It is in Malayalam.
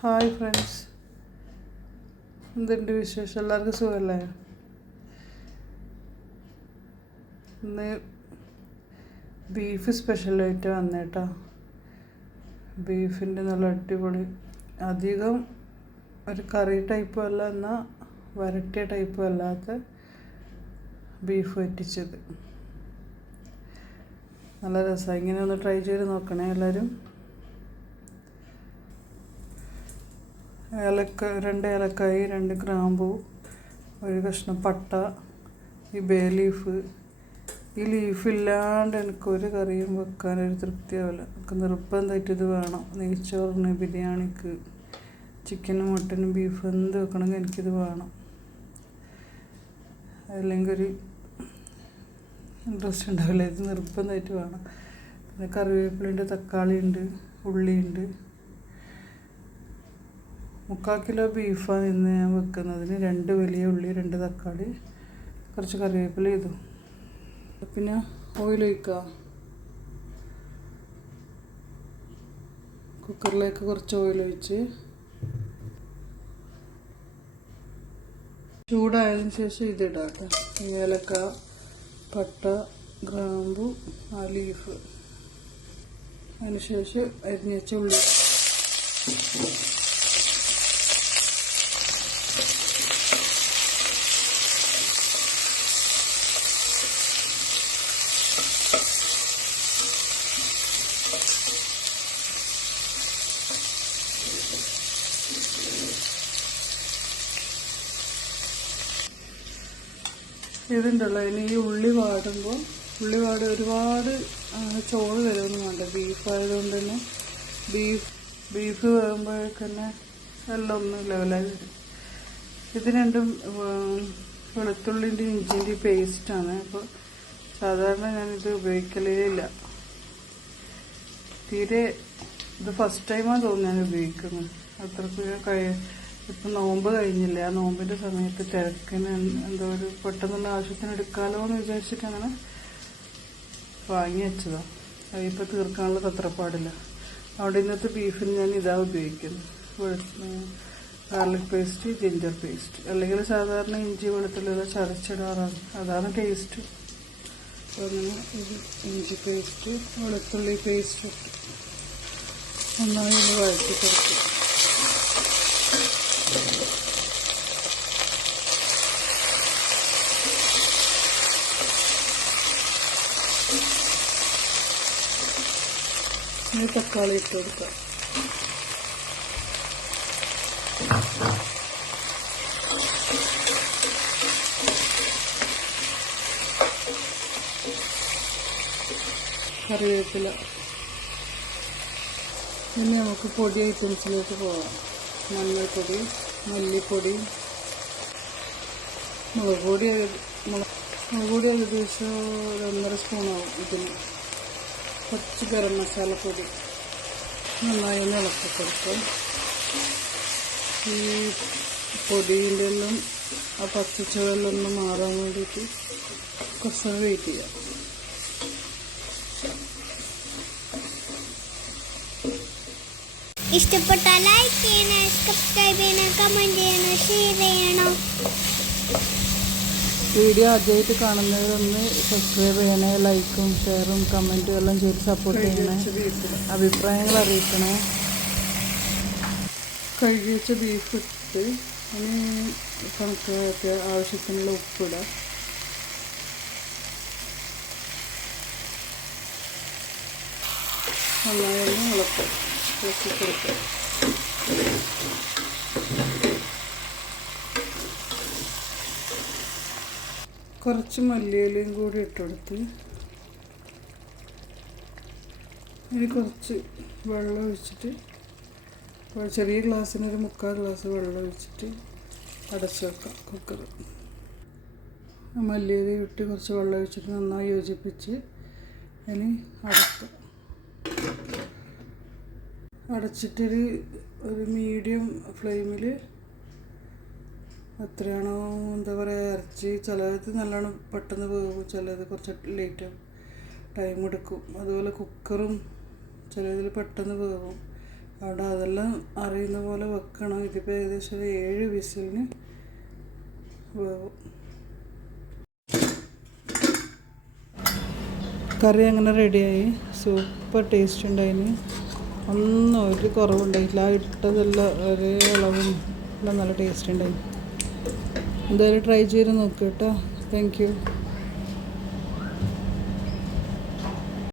ഹായ് ഫ്രണ്ട്സ് എന്തുണ്ട് വിശേഷം? എല്ലാവർക്കും സുഖമല്ലേ ഇന്ന് ബീഫ് സ്പെഷ്യലായിട്ട് വന്നേട്ടാ ബീഫിന്റെ നല്ല അടിപൊളി അധികം ഒരു കറി ടൈപ്പും അല്ല എന്നാൽ വരട്ടിയ ടൈപ്പും അല്ലാത്ത ബീഫ് വറ്റിച്ചത്. നല്ല രസമാണ് ഇങ്ങനെ ഒന്ന് ട്രൈ ചെയ്ത് നോക്കണേ എല്ലാവരും. ഏലക്ക രണ്ട് ഏലക്കായി രണ്ട് ഗ്രാമ്പു ഒരു കഷ്ണം പട്ട ഈ ബേ ലീഫ്. ഈ ലീഫ് ഇല്ലാണ്ട് എനിക്ക് ഒരു കറിയും വെക്കാനൊരു തൃപ്തിയാവില്ല. എനിക്ക് നിർബന്ധമായിട്ട് ഇത് വേണം. നെയ്ച്ചോറിന് ബിരിയാണിക്ക് ചിക്കനും മട്ടനും ബീഫ് എന്ത് വെക്കണമെങ്കിൽ എനിക്കിത് വേണം. അല്ലെങ്കിൽ ഒരു ഇൻട്രസ്റ്റ് ഉണ്ടാവില്ല. ഇത് നിർബന്ധമായിട്ട് വേണം. പിന്നെ കറിവേപ്പിലുണ്ട് തക്കാളി ഉണ്ട് ഉള്ളിയുണ്ട്. മുക്കാൽ കിലോ ബീഫാണ് ഇന്ന് ഞാൻ വെക്കുന്നതിന്. രണ്ട് വലിയ ഉള്ളി രണ്ട് തക്കാളി കുറച്ച് കറിവേപ്പില ചെയ്തു പിന്നെ ഓയിൽ ഒഴിക്കുക കുക്കറിലേക്ക് കുറച്ച് ഓയിൽ ഒഴിച്ച്. ചൂടായതിനു ശേഷം ഇതിടാം കേട്ടോ ഏലക്ക പട്ട ഗ്രാമ്പു ആ ലീഫ് അതിനുശേഷം അരിഞ്ഞച്ച ഉള്ളി. ഇതുണ്ടല്ലോ ഇനി ഈ ഉള്ളി വാടുമ്പോൾ ഉള്ളി വാട് ഒരുപാട് ചോറ് വരുമെന്ന് വേണ്ട. ബീഫ് ആയതുകൊണ്ട് തന്നെ ബീഫ് ബീഫ് വരുമ്പോഴേക്കന്നെ എല്ലാം ഒന്ന് ലെവലായി വരും ഇത് രണ്ടും വെളുത്തുള്ളിന്റെ ഇഞ്ചിന്റെ പേസ്റ്റാണ് അപ്പോൾ സാധാരണ ഞാനിത് ഉപയോഗിക്കലേ ഇല്ല. തീരെ ഇത് ഫസ്റ്റ് ടൈമാണ് തോന്നുന്നു ഞാൻ ഉപയോഗിക്കുന്നത്. അത്രയ്ക്ക് കഴി ഇപ്പം നോമ്പ് കഴിഞ്ഞില്ലേ? ആ നോമ്പിന്റെ സമയത്ത് തിരക്കിന് എന്തോ ഒരു പെട്ടെന്നുള്ള ആവശ്യത്തിന് എടുക്കാലോ എന്ന് വിചാരിച്ചിട്ട് അങ്ങനെ വാങ്ങി വെച്ചതാ. അതിപ്പോൾ തീർക്കാനുള്ള തത്രപ്പാടില്ല. അവിടെ ഇന്നത്തെ ബീഫിന് ഞാൻ ഇതാ ഉപയോഗിക്കുന്നത് ഗാർലിക് പേസ്റ്റ് ജിഞ്ചർ പേസ്റ്റ്. അല്ലെങ്കിൽ സാധാരണ ഇഞ്ചി വെളുത്തുള്ളി ചതച്ചിടാറാണ്. അതാണ് ടേസ്റ്റ്. ഇഞ്ചി പേസ്റ്റ് വെളുത്തുള്ളി പേസ്റ്റ് നന്നായി ഒന്ന് വഴറ്റി കൊടുക്കും ഇനി തക്കാളി ഇട്ട് കൊടുക്കാം. കറിവേപ്പില. ഇനി നമുക്ക് പൊടി ഐറ്റംസിലേക്ക് പോകാം മഞ്ഞൾപ്പൊടി മല്ലിപ്പൊടി മുളക് പൊടി മുളക് പൊടി ഏകദേശം ഒരു ഒന്നര സ്പൂണാവും ഇതിന്. കുറച്ച് ഗരം മസാലപ്പൊടി നന്നായി ഒന്ന് ഇളക്കി കൊടുക്കും. ഈ പൊടിയിന്റെ എല്ലാം ആ പച്ചച്ചുവെല്ലാം ഒന്ന് മാറാൻ വേണ്ടിയിട്ട് കുറച്ച് വെയിറ്റ് ചെയ്യാം. ഇഷ്ടപ്പെട്ട ലൈക്ക് ചെയ്യണം സബ്സ്ക്രൈബ് ചെയ്യണം കമന്റ് ചെയ്യണം ഷെയർ ചെയ്യണം. വീഡിയോ ആദ്യമായിട്ട് കാണുന്നവരൊന്ന് സബ്സ്ക്രൈബ് ചെയ്യണേ ലൈക്കും ഷെയറും കമന്റും എല്ലാം ചെയ്ത് സപ്പോർട്ട് ചെയ്യണേ. അഭിപ്രായങ്ങൾ അറിയിക്കണേ. കഴുകി വെച്ച ബീഫ് ഇട്ട് ഇനി കണക്ക് ആവശ്യത്തിനുള്ള ഉപ്പിടുക നന്നായി ഒന്ന് ഇളക്കാം ഇളക്കി കുറച്ച് മല്ലിയിലയും കൂടി ഇട്ടെടുത്ത് ഇനി കുറച്ച് വെള്ളം ഒഴിച്ചിട്ട് ചെറിയ ഗ്ലാസ്സിന് ഒരു മുക്കാൽ ഗ്ലാസ് വെള്ളം ഒഴിച്ചിട്ട് അടച്ചു വെക്കാം കുക്കർ. മല്ലിയില ഇട്ട് കുറച്ച് വെള്ളം ഒഴിച്ചിട്ട് നന്നായി യോജിപ്പിച്ച് ഇനി അടക്കാം. അടച്ചിട്ടൊരു ഒരു മീഡിയം ഫ്ലെയിമിൽ എത്രയാണോ എന്താ പറയുക ഇറച്ചി ചിലത് നല്ലോണം പെട്ടെന്ന് പോകും ചിലത് കുറച്ച് ലേറ്റ് ടൈം എടുക്കും. അതുപോലെ കുക്കറും ചിലതിൽ പെട്ടെന്ന് പോകും അവിടെ അതെല്ലാം അറിയുന്ന പോലെ വെക്കണം. ഇതിപ്പോൾ ഏകദേശം ഏഴ് വിസിലിന് വേവും. കറി അങ്ങനെ റെഡിയായി സൂപ്പർ ടേസ്റ്റ് ഉണ്ടായിന്. ഒന്നും ഒരു കുറവുണ്ടായില്ല ഇട്ടതെല്ലാം ഒരേ അളവും എല്ലാം നല്ല ടേസ്റ്റ് ഉണ്ടായി. എന്തായാലും ട്രൈ ചെയ്ത് നോക്കൂ കേട്ടോ. താങ്ക്